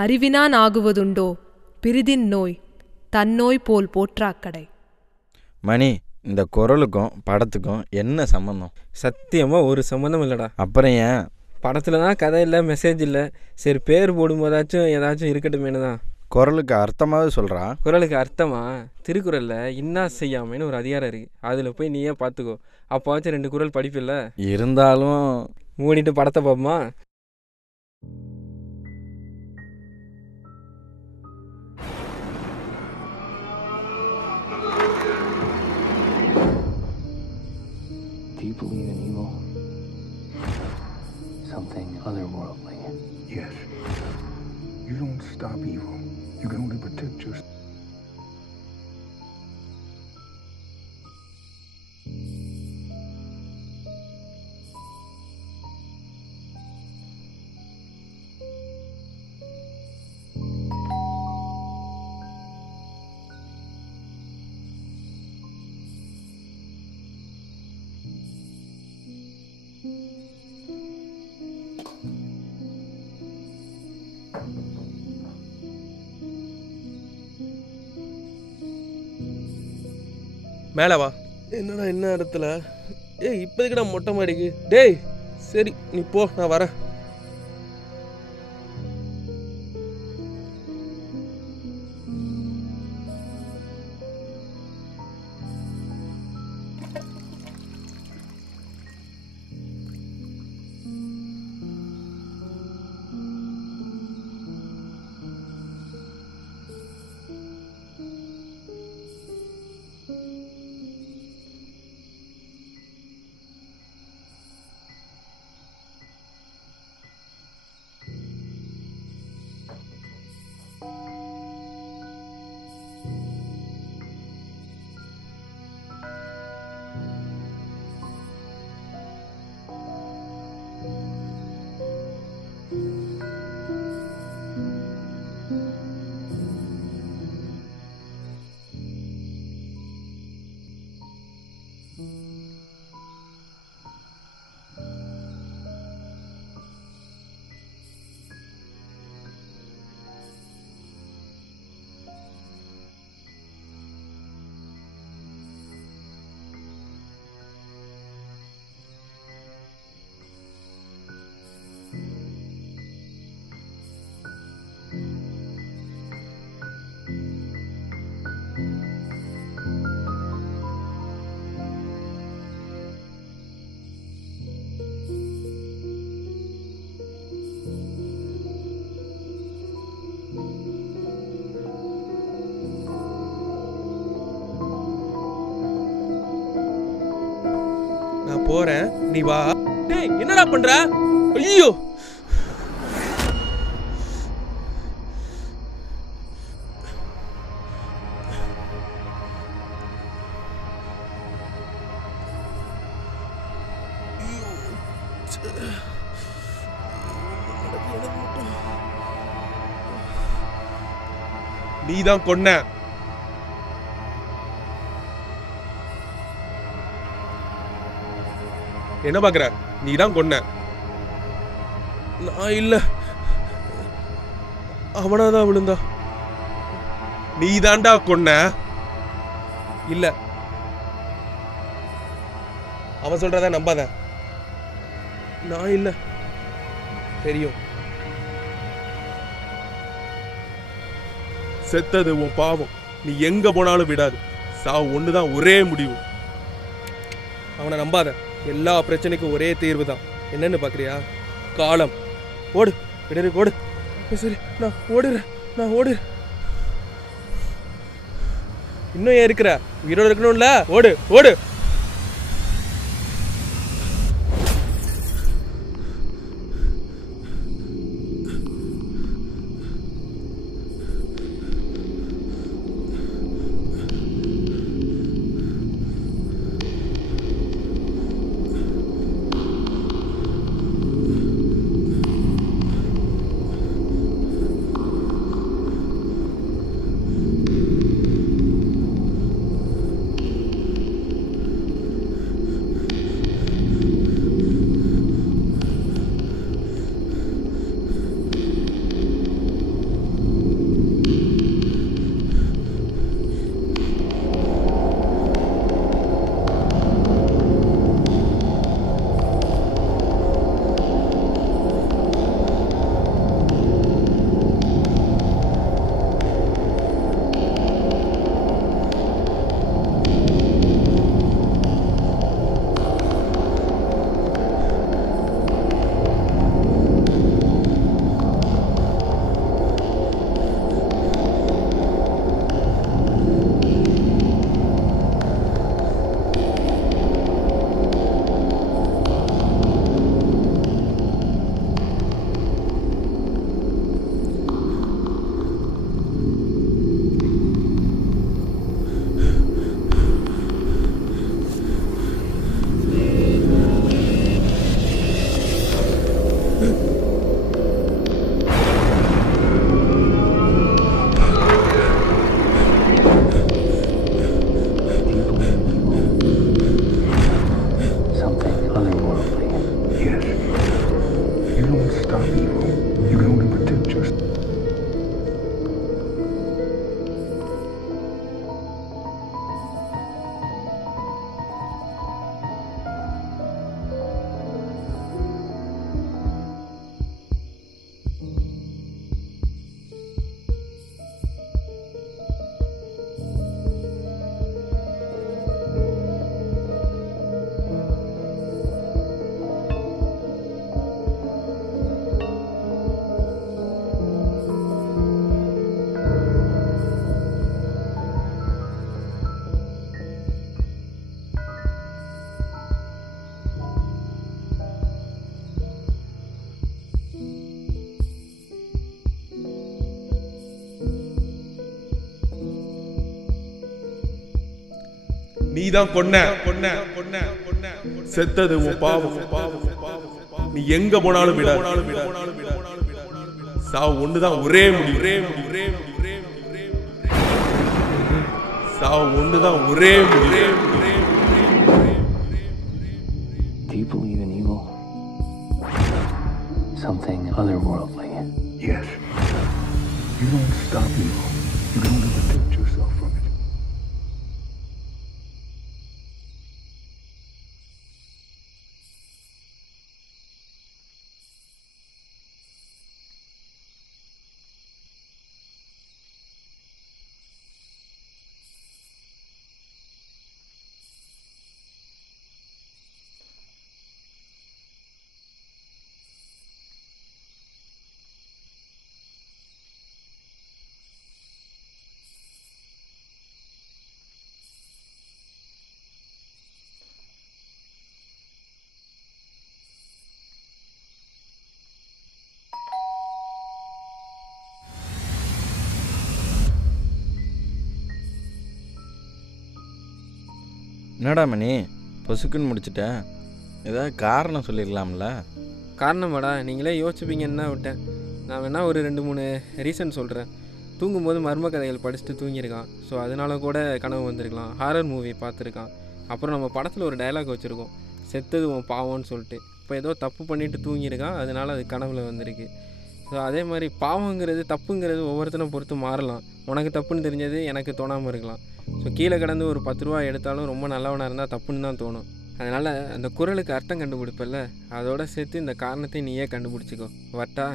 அறிவினான் ஆகுவதுண்டோ பிரிதின் நோய் தன்னோய் போல் போற்றாக்கடை. மணி, இந்த குரலுக்கும் படத்துக்கும் என்ன சம்மந்தம்? சத்தியமாக ஒரு சம்மந்தம் இல்லைடா. அப்புறம் ஏன்? படத்தில் தான் கதை இல்லை, மெசேஜ் இல்லை. சரி, பேர் போடும்போதாச்சும் ஏதாச்சும் இருக்கட்டுமேனு தான். குரலுக்கு அர்த்தமாவது சொல்கிறா. குரலுக்கு அர்த்தமா? திருக்குறளில் இன்னா செய்யாமைன்னு ஒரு அதிகாரம் இருக்குது. அதில் போய் நீயே பார்த்துக்கோ. அப்போவாச்சும் 2 குறள் படிப்பில்ல. இருந்தாலும் மூடிட்டு படத்தை பார்ப்போமா? Do you believe in evil? Something otherworldly? Yes. You don't stop evil. You can only protect yourself. மேலே வா. என்னடா என்ன இடத்துல? இப்போதைக்குடா மொட்டை மாடிக்கு. டேய் சரி நீ போ, நான் வரேன். நான் போறேன், நீ வா. டேய் என்னடா பண்ற? ஐயோ நீதான் கொன்ன. என்ன பாக்குற? நீதான் கொன்ன. நான் இல்ல, அவனாதான் விழுந்தா. நீதான்டா கொன்ன. இல்ல, அவன் சொல்றத நம்பாத. நான் இல்ல, தெரியும். செத்தது உன் பாவம். நீ எங்க போனாலும் விடாது. சாவு ஒண்ணுதான் ஒரே முடிவு. அவனை நம்பாத. எல்லா பிரச்சனைக்கும் ஒரே தீர்வு தான். என்னன்னு பாக்குறியா? காலம். ஓடு, விடரு, ஓடு. சரி, நான் ஓடுறேன். இன்னும் ஏன் இருக்கிற? உயிரோடு இருக்கணும்ல? ஓடு. நீ தான் கொன்ன கொன்ன கொன்ன கொன்ன செத்தது உன் பாவம். நீ எங்க போனாலும் விடாது. சாவு ஒண்ணுதான் ஒரே முடிவு. சாவு ஒண்ணுதான் ஒரே முடிவு. Do you believe in evil? Something otherworldly. Yes. You don't stop evil. You can only protect yourself from it. என்னடா மணி பொசுக்குன்னு முடிச்சிட்டேன். ஏதாவது காரணம் சொல்லிடலாம்ல? காரணமாடா நீங்களே யோசிப்பீங்கன்னு தான் விட்டேன். நான் வேணால் ஒரு 2-3 ரீசன் சொல்கிறேன். தூங்கும்போது மர்ம கதைகள் படிச்சுட்டு தூங்கியிருக்கான். ஸோ அதனால கூட கனவு வந்திருக்கலாம். ஹாரர் மூவி பார்த்துருக்கான். அப்புறம் நம்ம படத்தில் ஒரு டைலாக் வச்சுருக்கோம், செத்தது உன் பாவம்னு சொல்லிட்டு. இப்போ ஏதோ தப்பு பண்ணிவிட்டு தூங்கியிருக்கான், அதனால் அது கனவில் வந்திருக்கு. ஸோ அதே மாதிரி பாவங்கிறது தப்புங்கிறது ஒவ்வொருத்தனை பொறுத்து மாறலாம். உனக்கு தப்புன்னு தெரிஞ்சது எனக்கு தோணாமல் இருக்கலாம். ஸோ கீழே கடந்து ஒரு 10 ரூபா எடுத்தாலும் ரொம்ப நல்லவனாக இருந்தால் தப்புன்னு தான் தோணும். அதனால் அந்த குறளுக்கு அர்த்தம் கண்டுபிடிப்பல்ல, அதோட சேர்த்து இந்த காரணத்தை நீயே கண்டுபிடிச்சிக்கோ. வட்டா?